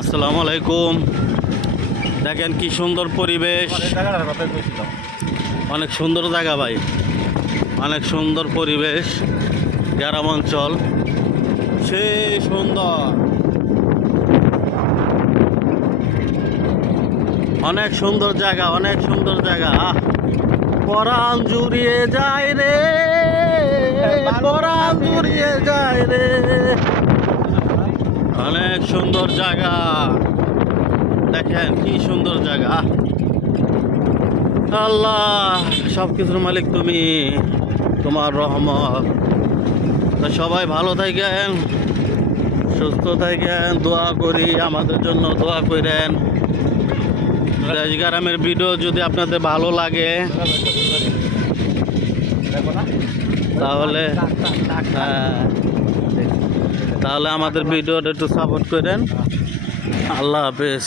আসসালামু আলাইকুম। দেখেন কি সুন্দর পরিবেশ, অনেক সুন্দর জায়গা ভাই, অনেক সুন্দর পরিবেশ, গ্রাম অঞ্চল, সেই সুন্দর, অনেক সুন্দর জায়গা, অনেক সুন্দর জায়গা। পরাণ জুড়িয়ে যায় রে, পরাণ জুড়িয়ে যায় রে, অনেক সুন্দর জায়গা। দেখেন কি সুন্দর জায়গা। আল্লাহ সব কিছুর মালিক তুমি, তোমার রহমত। তো সবাই ভালো থাকেন, সুস্থ থাকেন, দোয়া করি, আমাদের জন্য দোয়া করেন। দেশ গ্রামের ভিডিও যদি আপনাদের ভালো লাগে তাহলে তাহলে আমাদের ভিডিওটা একটু সাপোর্ট করেন। আল্লাহ হাফেজ।